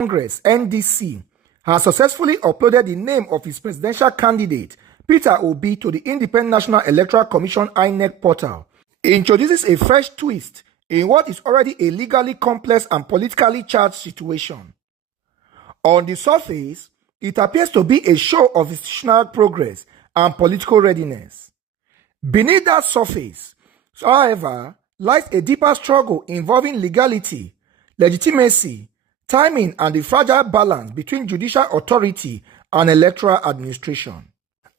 Congress (NDC) has successfully uploaded the name of its presidential candidate, Peter Obi, to the Independent National Electoral Commission (INEC) portal. It introduces a fresh twist in what is already a legally complex and politically charged situation. On the surface, it appears to be a show of institutional progress and political readiness. Beneath that surface, however, lies a deeper struggle involving legality, legitimacy, timing, and the fragile balance between judicial authority and electoral administration.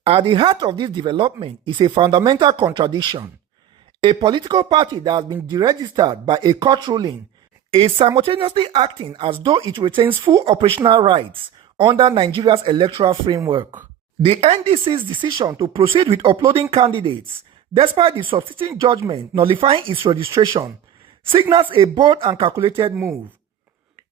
At the heart of this development is a fundamental contradiction. A political party that has been deregistered by a court ruling is simultaneously acting as though it retains full operational rights under Nigeria's electoral framework. The NDC's decision to proceed with uploading candidates, despite the substituting judgment nullifying its registration, signals a bold and calculated move.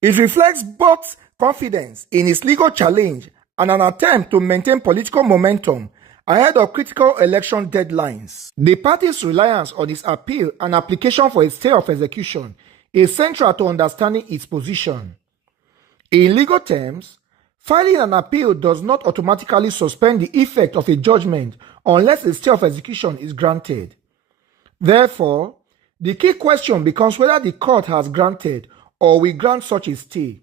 It reflects both confidence in its legal challenge and an attempt to maintain political momentum ahead of critical election deadlines. The party's reliance on its appeal and application for a stay of execution is central to understanding its position. In legal terms, filing an appeal does not automatically suspend the effect of a judgment unless a stay of execution is granted. Therefore, the key question becomes whether the court has granted or will grant such a stay.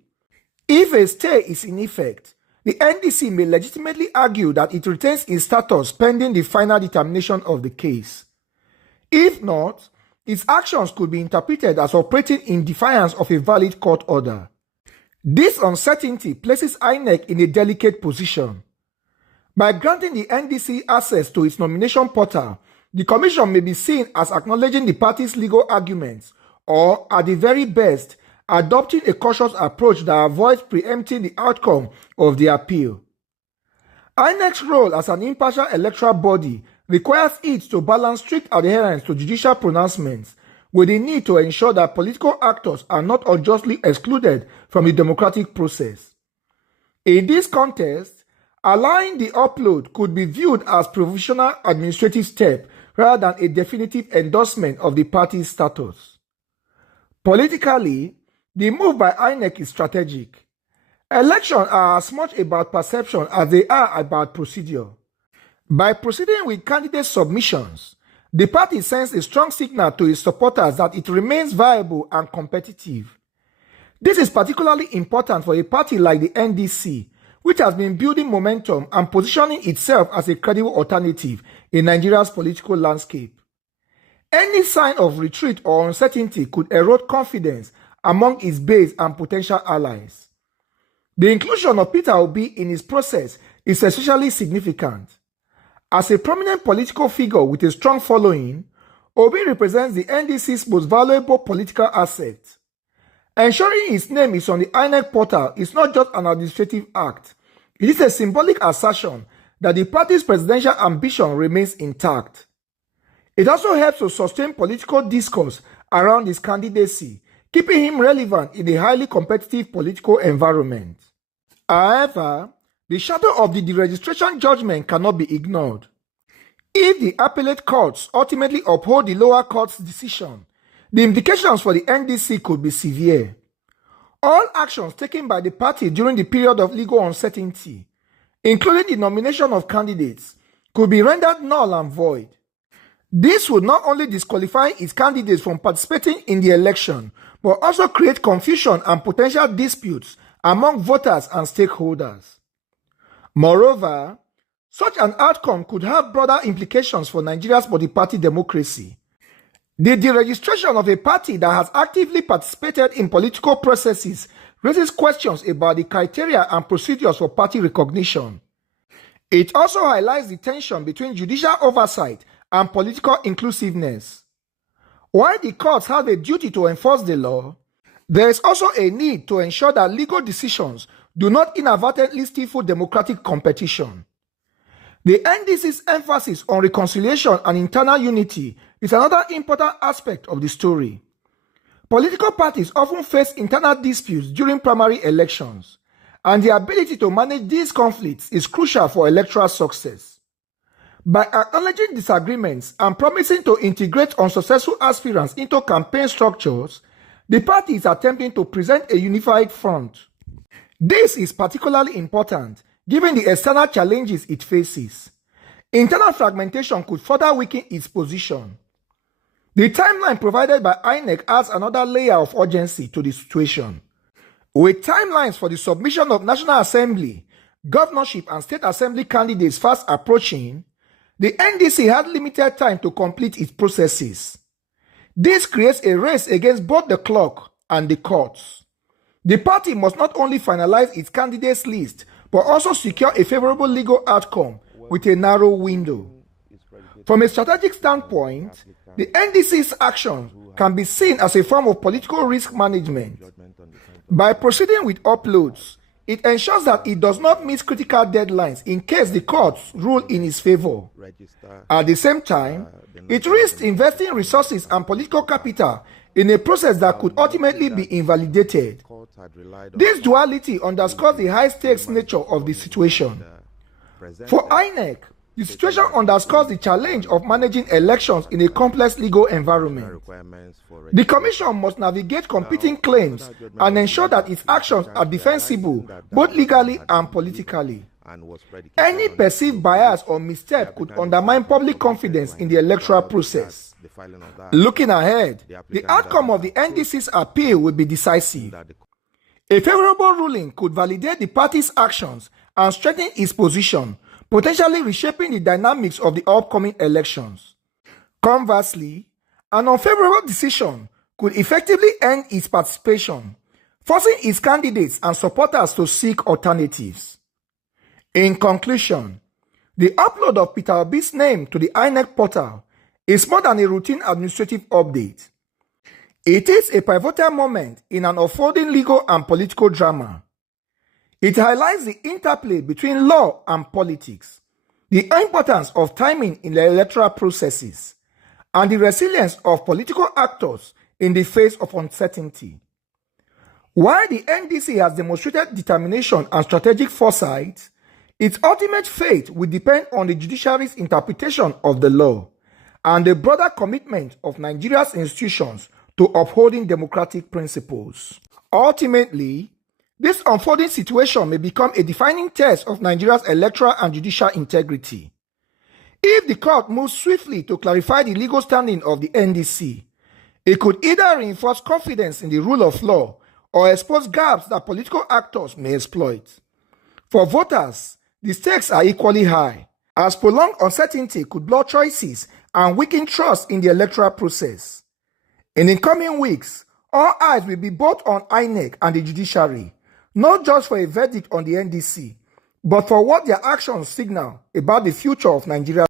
If a stay is in effect, the NDC may legitimately argue that it retains its status pending the final determination of the case. If not, its actions could be interpreted as operating in defiance of a valid court order. This uncertainty places INEC in a delicate position. By granting the NDC access to its nomination portal, the Commission may be seen as acknowledging the party's legal arguments or, at the very best, adopting a cautious approach that avoids preempting the outcome of the appeal. INEC's role as an impartial electoral body requires it to balance strict adherence to judicial pronouncements with the need to ensure that political actors are not unjustly excluded from the democratic process. In this context, allowing the upload could be viewed as a provisional administrative step rather than a definitive endorsement of the party's status. Politically, the move by INEC is strategic. Elections are as much about perception as they are about procedure. By proceeding with candidate submissions, the party sends a strong signal to its supporters that it remains viable and competitive. This is particularly important for a party like the NDC, which has been building momentum and positioning itself as a credible alternative in Nigeria's political landscape. Any sign of retreat or uncertainty could erode confidence among its base and potential allies. The inclusion of Peter Obi in his process is especially significant. As a prominent political figure with a strong following, Obi represents the NDC's most valuable political asset. Ensuring his name is on the INEC portal is not just an administrative act. It is a symbolic assertion that the party's presidential ambition remains intact. It also helps to sustain political discourse around his candidacy, keeping him relevant in a highly competitive political environment. However, the shadow of the deregistration judgment cannot be ignored. If the appellate courts ultimately uphold the lower court's decision, the implications for the NDC could be severe. All actions taken by the party during the period of legal uncertainty, including the nomination of candidates, could be rendered null and void. This would not only disqualify its candidates from participating in the election, but also create confusion and potential disputes among voters and stakeholders. Moreover, such an outcome could have broader implications for Nigeria's multi-party democracy. The deregistration of a party that has actively participated in political processes raises questions about the criteria and procedures for party recognition. It also highlights the tension between judicial oversight and political inclusiveness. While the courts have a duty to enforce the law, there is also a need to ensure that legal decisions do not inadvertently stifle democratic competition. The NDC's emphasis on reconciliation and internal unity is another important aspect of the story. Political parties often face internal disputes during primary elections, and the ability to manage these conflicts is crucial for electoral success. By acknowledging disagreements and promising to integrate unsuccessful aspirants into campaign structures, the party is attempting to present a unified front. This is particularly important given the external challenges it faces. Internal fragmentation could further weaken its position. The timeline provided by INEC adds another layer of urgency to the situation. With timelines for the submission of National Assembly, governorship and state assembly candidates fast approaching, the NDC had limited time to complete its processes. This creates a race against both the clock and the courts. The party must not only finalize its candidates list, but also secure a favorable legal outcome with a narrow window. From a strategic standpoint, the NDC's action can be seen as a form of political risk management. By proceeding with uploads, it ensures that it does not miss critical deadlines in case the courts rule in its favor. At the same time, it risks investing resources and political capital in a process that could ultimately be invalidated. This duality underscores the high-stakes nature of the situation. For INEC, the situation underscores the challenge of managing elections in a complex legal environment. The Commission must navigate competing claims and ensure that its actions are defensible both legally and politically. Any perceived bias or misstep could undermine public confidence in the electoral process. Looking ahead, the outcome of the NDC's appeal will be decisive. A favorable ruling could validate the party's actions and strengthen its position, potentially reshaping the dynamics of the upcoming elections. Conversely, an unfavorable decision could effectively end its participation, forcing its candidates and supporters to seek alternatives. In conclusion, the upload of Peter Obi's name to the INEC portal is more than a routine administrative update. It is a pivotal moment in an unfolding legal and political drama. It highlights the interplay between law and politics, the importance of timing in the electoral processes, and the resilience of political actors in the face of uncertainty. While the NDC has demonstrated determination and strategic foresight, its ultimate fate will depend on the judiciary's interpretation of the law and the broader commitment of Nigeria's institutions to upholding democratic principles. Ultimately, this unfolding situation may become a defining test of Nigeria's electoral and judicial integrity. If the court moves swiftly to clarify the legal standing of the NDC, it could either reinforce confidence in the rule of law or expose gaps that political actors may exploit. For voters, the stakes are equally high, as prolonged uncertainty could blur choices and weaken trust in the electoral process. In the coming weeks, all eyes will be both on INEC and the judiciary, not just for a verdict on the NDC, but for what their actions signal about the future of Nigeria.